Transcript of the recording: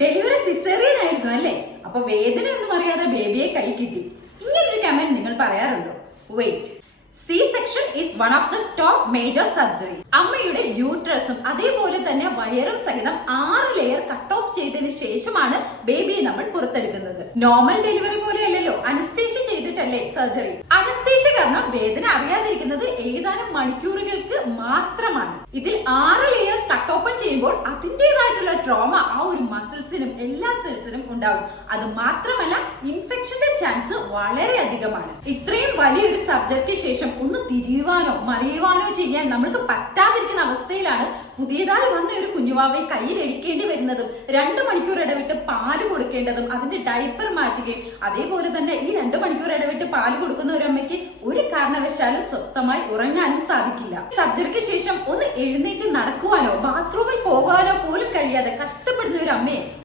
Delivery caesarean ആയിരുന്നു അല്ലേ? അപ്പൊ വേദന ഒന്നും അറിയാതെ ബേബിയെ കൈ കിട്ടി. ഇങ്ങനൊരു കമന്റ് നിങ്ങൾ പറയാറുണ്ടോ? Wait, C section is one of the top major surgery. അമ്മയുടെ യൂട്രസും അതേപോലെ തന്നെ വയറും സഹിതം 6 ലെയർ കട്ട് ഓഫ് ചെയ്തതിനു ശേഷമാണ് ബേബിയെ നമ്മൾ പുറത്തെടുക്കുന്നത്. നോർമൽ ഡെലിവറി പോലെ അല്ലല്ലോ, അനസ്തേഷ്യ ചെയ്തിട്ടല്ലേ സർജറി. അനസ്തേഷ്യ കാരണം വേദന അറിയാതിരിക്കുന്നത് ഏതാനും മണിക്കൂറുകൾക്ക് മാത്രമാണ്. ഇതിൽ 6 ലെയേഴ്സ് കട്ട് ഓപ്പൺ ചെയ്യുമ്പോൾ അതിൻ്റെതായിട്ടുള്ള ട്രോമ ആ ഒരു മസിൽസിനും എല്ലാ സെൽസിനും ഉണ്ടാവും. അത് മാത്രമല്ല ഇൻഫെക്ഷന്റെ ചാൻസ് വളരെ അധികമാണ്. ഇത്രയും വലിയൊരു സർജറിക്ക് ശേഷം ഒന്ന് തിരിയുവാനോ മറിയുവാനോ ചെയ്യാൻ നമ്മൾക്ക് പറ്റാതിരിക്കുന്ന അവസ്ഥയിലാണ് പുതിയതായി വന്ന ഒരു കുഞ്ഞുവാവയെ കയ്യിൽ എടുക്കേണ്ടി വരുന്നതും 2 മണിക്കൂർ ഇടവിട്ട് പാല് കൊടുക്കേണ്ടതും അതിന്റെ ഡൈപ്പർ മാറ്റുകയും അതേപോലെ തന്നെ ഈ 2 മണിക്കൂർ ഇടവിട്ട് പാല് കൊടുക്കുന്ന ഒരു അമ്മയ്ക്ക് ഒരു കാരണവശാലും സ്വസ്ഥമായി ഉറങ്ങാനും സാധിക്കില്ല. സർജറിക്ക് ശേഷം ഒന്ന് എഴുന്നേറ്റ് നടക്കുവാനോ ബാത്റൂമിൽ പോകാനോ പോലും കഴിയാതെ കഷ്ടപ്പെടുന്ന ഒരു അമ്മയെ